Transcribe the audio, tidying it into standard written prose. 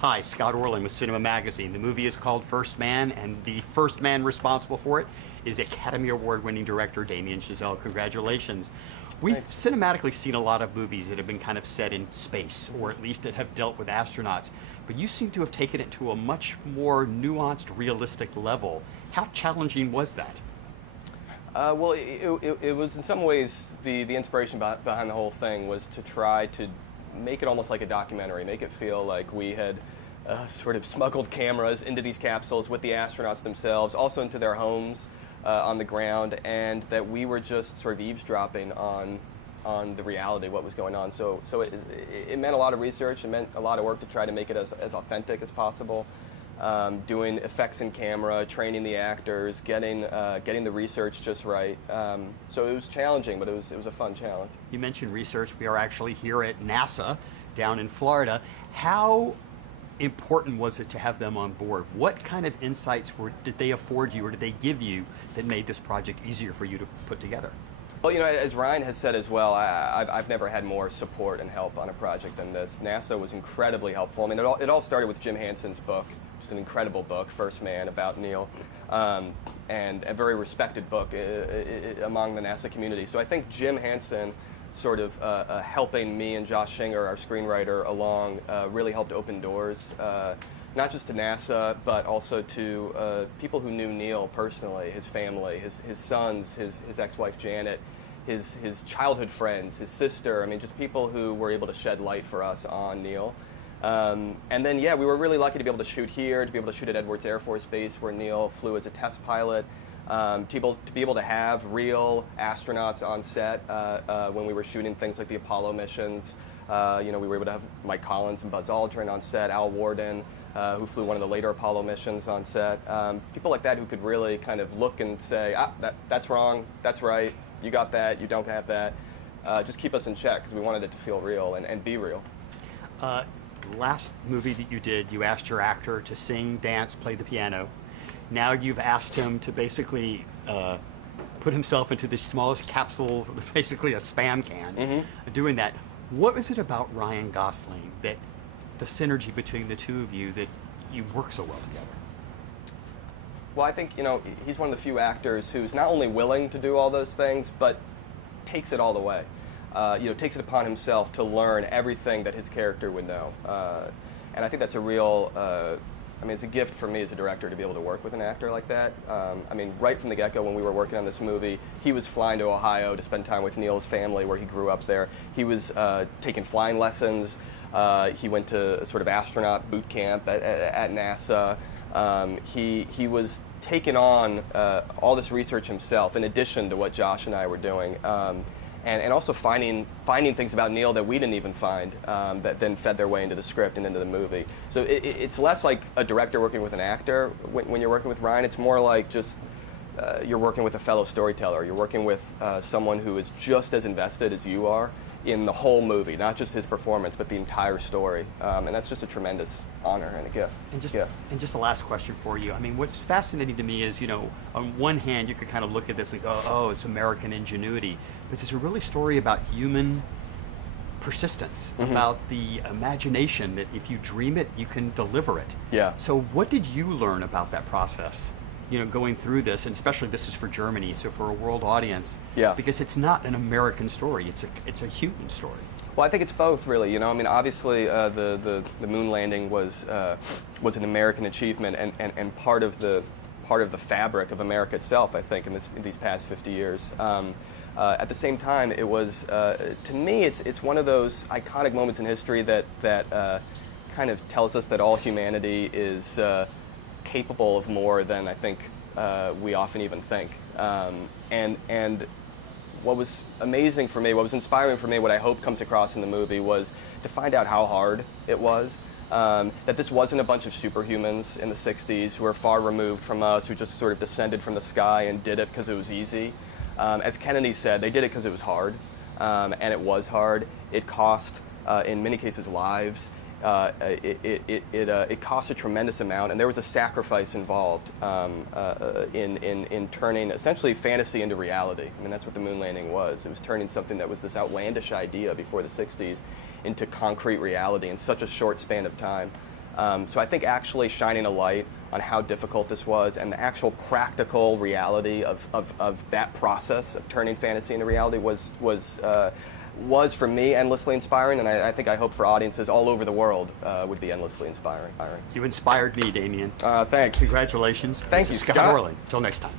Hi, Scott Orlin with CINEMA-Magazin. The movie is called First Man, and the first man responsible for it is Academy Award-winning director Damien Chazelle. Congratulations. We've cinematically seen a lot of movies that have been kind of set in space, or at least that have dealt with astronauts, but you seem to have taken it to a much more nuanced, realistic level. How challenging was that? Well, it was in some ways the inspiration behind the whole thing was to try to make it almost like a documentary, make it feel like we had sort of smuggled cameras into these capsules with the astronauts themselves, also into their homes on the ground, and that we were just sort of eavesdropping on the reality, what was going on. So it meant a lot of research, it meant a lot of work to try to make it as authentic as possible. Doing effects in camera, training the actors, getting the research just right. So it was challenging, but it was a fun challenge. You mentioned research. We are actually here at NASA down in Florida. How important was it to have them on board? What kind of insights did they afford you, or did they give you, that made this project easier for you to put together? Well, you know, as Ryan has said as well, I've never had more support and help on a project than this. NASA was incredibly helpful. I mean, it all started with Jim Hanson's book, which is an incredible book, First Man, about Neil, and a very respected book among the NASA community. So I think Jim Hanson sort of helping me and Josh Shinger, our screenwriter, along, really helped open doors, not just to NASA, but also to people who knew Neil personally, his family, his sons, his ex-wife Janet, his childhood friends, his sister. I mean, just people who were able to shed light for us on Neil. And then, yeah, we were really lucky to be able to shoot here, to be able to shoot at Edwards Air Force Base, where Neil flew as a test pilot, to be able to have real astronauts on set when we were shooting things like the Apollo missions. You know, we were able to have Mike Collins and Buzz Aldrin on set, Al Warden, who flew one of the later Apollo missions on set. People like that who could really kind of look and say, that's wrong, that's right, you got that, you don't have that. Just keep us in check, because we wanted it to feel real and be real. Last movie that you did, you asked your actor to sing, dance, play the piano. Now you've asked him to basically put himself into the smallest capsule, basically a Spam can, doing that. What was it about Ryan Gosling, that the synergy between the two of you, that you work so well together? Well, I think, you know, he's one of the few actors who's not only willing to do all those things, but takes it all the way. You know, takes it upon himself to learn everything that his character would know. And I think that's a real, I mean, it's a gift for me as a director to be able to work with an actor like that. I mean, right from the get-go when we were working on this movie, he was flying to Ohio to spend time with Neil's family where he grew up there. He was taking flying lessons. He went to a sort of astronaut boot camp at NASA. He was taking on all this research himself in addition to what Josh and I were doing. And also finding things about Neil that we didn't even find, that then fed their way into the script and into the movie. So it's less like a director working with an actor when you're working with Ryan. It's more like just you're working with a fellow storyteller. You're working with someone who is just as invested as you are in the whole movie, not just his performance, but the entire story. And that's just a tremendous honor and a gift. And just a last question for you. I mean, what's fascinating to me is, you know, on one hand, you could kind of look at this and go, oh, it's American ingenuity. But there's a really story about human persistence, about the imagination that if you dream it, you can deliver it. Yeah. So what did you learn about that process? You know, going through this, and especially this is for Germany, so for a world audience. Yeah. Because it's not an American story; it's a human story. Well, I think it's both, really. You know, I mean, obviously, the moon landing was an American achievement, and part of the fabric of America itself, I think, in these past 50 years. At the same time, it was, to me, it's one of those iconic moments in history that kind of tells us that all humanity is capable of more than I think we often even think. And what was amazing for me, what was inspiring for me, what I hope comes across in the movie was to find out how hard it was. That this wasn't a bunch of superhumans in the 60s who were far removed from us, who just sort of descended from the sky and did it because it was easy. As Kennedy said, they did it because it was hard, and it was hard. It cost, in many cases, lives. It cost a tremendous amount, and there was a sacrifice involved in turning essentially fantasy into reality. I mean, that's what the moon landing was. It was turning something that was this outlandish idea before the 60s into concrete reality in such a short span of time. So I think actually shining a light on how difficult this was and the actual practical reality of that process of turning fantasy into reality was for me endlessly inspiring, and I hope for audiences all over the world would be endlessly inspiring. You inspired me, Damien. Thanks. Congratulations. Thank This you, is Scott Scott. Orlin. Till next time.